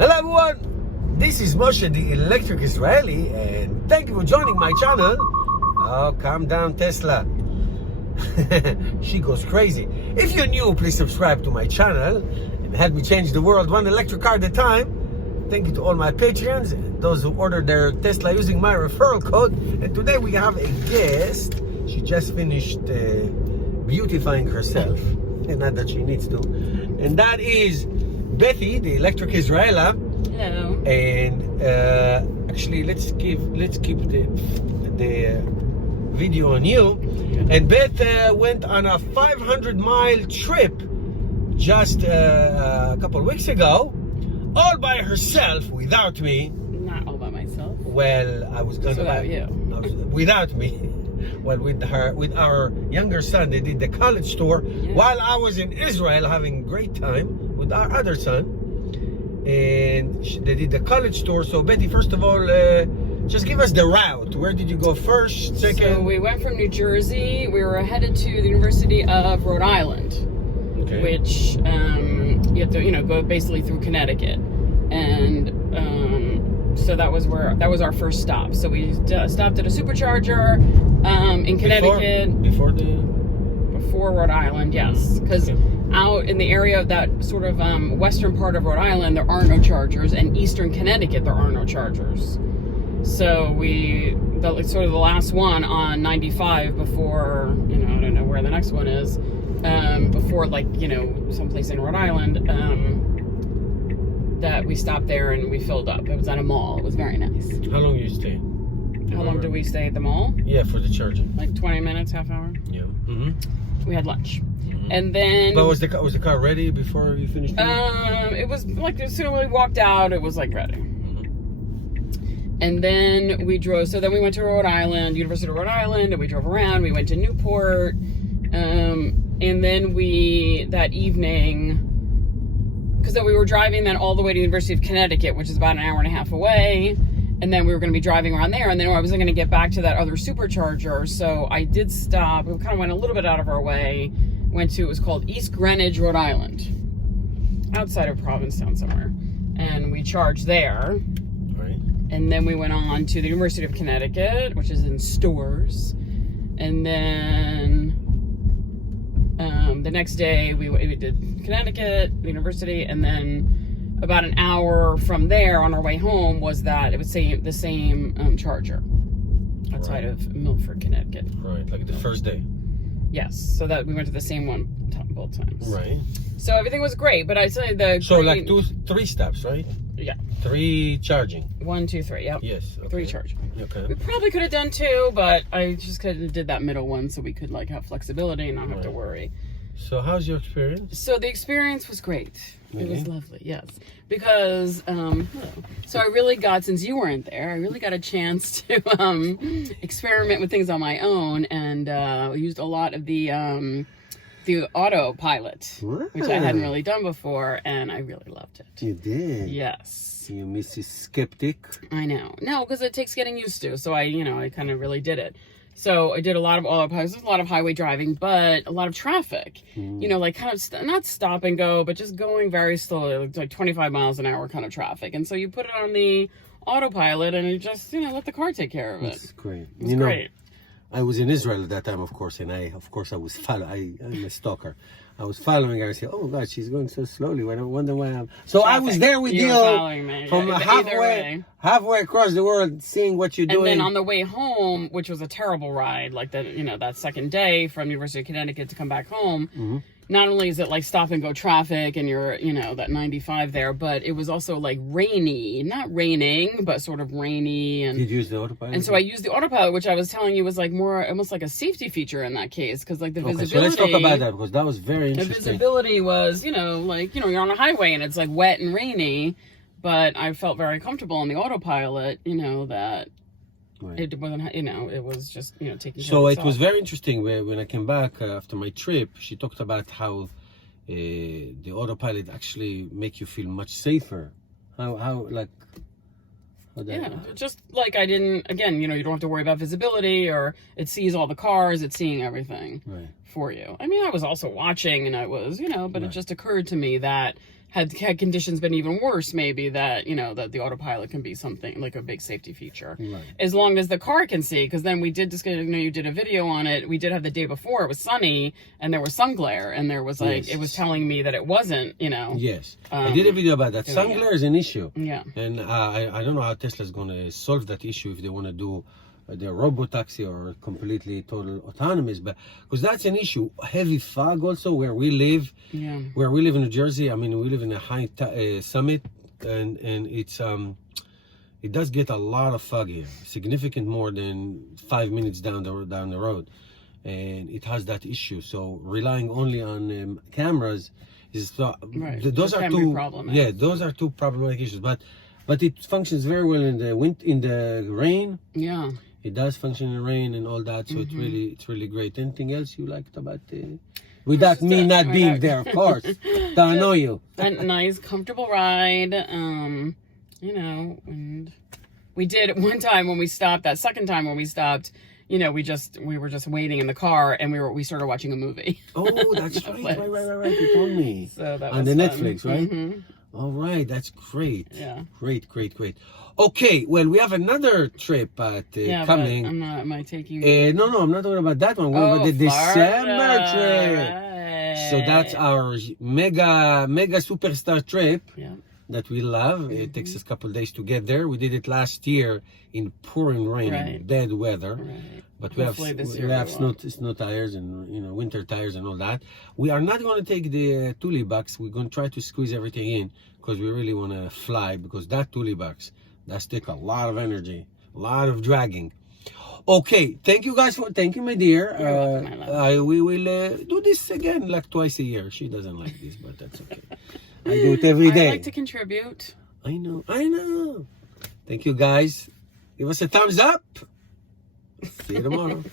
Hello everyone, this is Moshe, the electric Israeli, and thank you for joining my channel. Oh, calm down, Tesla. She goes crazy. If you're new, please subscribe to my channel and help me change the world one electric car at a time. Thank you to all my patrons and those who ordered their Tesla using my referral code. And today we have a guest. She just finished beautifying herself, and not that she needs to. And that is Betty, the electric Israeli. Hello. And actually, let's keep the video on you. And Beth went on a 500-mile trip just a couple of weeks ago, all by herself, without me. Not all by myself. Well, I was gonna. Without you. Without me. Well, with our younger son, they did the college tour, while I was in Israel having a great time with our other son, and they did the college tour. So Betty, first of all, just give us the route. Where did you go first, second? So we went from New Jersey. We were headed to the University of Rhode Island, which you have to, go basically through Connecticut, and so that was our first stop. So we stopped at a supercharger in Connecticut. Before Rhode Island, yes, because out in the area of that sort of western part of Rhode Island, there are no chargers, and eastern Connecticut, there are no chargers. So sort of the last one on 95 before, I don't know where the next one is, before someplace in Rhode Island, that we stopped there and we filled up. It was at a mall. It was very nice. How long did you stay? How long did we stay at the mall? Yeah, for the charging. Like 20 minutes, half hour. Yeah. We had lunch. And then... But was the car ready before you finished? It was like, as soon as we walked out, it was like ready. And then we drove, so then we went to Rhode Island, University of Rhode Island, and we drove around. We went to Newport. And then that evening, because then we were driving then all the way to the University of Connecticut, which is about an hour and a half away. And then we were going to be driving around there. And then I was going to get back to that other supercharger. So I did stop. We kind of went a little bit out of our way. It was called East Greenwich, Rhode Island, outside of Provincetown somewhere. And we charged there. Right. And then we went on to the University of Connecticut, which is in Stores. And then the next day we did Connecticut, the university, and then about an hour from there on our way home was the same charger outside of Milford, Connecticut. Right, like the first day. Yes, so that we went to the same one both times. Right. So everything was great, but I'd say like 3 stops, right? Yeah. 3 charging. 1, 2, 3. Yep. Yes. Okay. 3 charging. Okay. We probably could have done 2, but I just could have did that middle one so we could have flexibility and not have to worry. So how's your experience? So the experience was great. Okay. It was lovely, yes. Because, so I really since you weren't there, I really got a chance to experiment with things on my own, and used a lot of the Autopilot, which I hadn't really done before, and I really loved it. You did? Yes. You Mrs. Skeptic. I know. No, because it takes getting used to, so I kind of really did it. So I did a lot of Autopilot, a lot of highway driving, but a lot of traffic. Kind of not stop and go, but just going very slowly, like 25 miles an hour kind of traffic. And so you put it on the Autopilot and you just, let the car take care of it. That's great. It's great. I was in Israel at that time, of course, and I was following. I'm a stalker. I was following her and said, "Oh God, she's going so slowly. I wonder why I'm." So traffic. I was there with you from halfway across the world, seeing what you're doing. And then on the way home, which was a terrible ride, like that second day from University of Connecticut to come back home. Not only is it like stop and go traffic and you're, that 95 there, but it was also like rainy, not raining, but sort of rainy. And did you use the Autopilot? And so I used the Autopilot, which I was telling you was like more, almost like a safety feature in that case. Cause like the visibility. So let's talk about that because that was very interesting. The visibility was, you're on a highway and it's like wet and rainy, but I felt very comfortable on the Autopilot, that right. It wasn't, it was just, taking care of itself. So it was very interesting when I came back after my trip. She talked about how the Autopilot actually make you feel much safer. Just like I didn't, again, you don't have to worry about visibility, or it sees all the cars, it's seeing everything for you. I mean, I was also watching and I was, but it just occurred to me that had conditions been even worse, maybe that, you know, that the autopilot can be something like a big safety feature. Right. As long as the car can see, because then we did discuss, you know, you did a video on it. We did have the day before, it was sunny and there was sun glare and there was like, Yes. it was telling me that it wasn't, you know. Yes. I did a video about that. Sun glare is an issue. Yeah. And I don't know how Tesla's going to solve that issue if they want to do their robo-taxi or completely total autonomous, but because that's an issue. Heavy fog also where we live. Yeah. Where we live in New Jersey, I mean, we live in a high summit, and it's it does get a lot of fog here, significant more than 5 minutes down the road, and it has that issue. So relying only on cameras is Right. those That are can be two problematic. yeah, those are two problematic issues. But it functions very well in the rain. Yeah. It does function in rain and all that, so it's really great. Anything else you liked about without me not being there, of course, to annoy you? A nice, comfortable ride. You know, and we did one time when we stopped. That second time when we stopped, you know, we were just waiting in the car and we started watching a movie. Oh, that's right. Right. You told me. So that on was the fun. Netflix, right? Mm-hmm. All right, that's great. Yeah. Great. Okay, well, we have another trip coming. But am I taking you? No, I'm not talking about that one. We're about the December trip. Right. So that's our mega superstar trip. Yeah. That we love. It takes us a couple of days to get there. We did it last year in pouring rain, and bad weather. Right. But Hopefully we have snow tires and, you know, winter tires and all that. We are not going to take the Thule box. We're going to try to squeeze everything in because we really want to fly, because that Thule box does take a lot of energy, a lot of dragging. Okay, thank you guys thank you, my dear. You're welcome, my love. We will do this again like twice a year. She doesn't like this, but that's okay. I do it every day. I like to contribute. I know. Thank you, guys. Give us a thumbs up. See you tomorrow.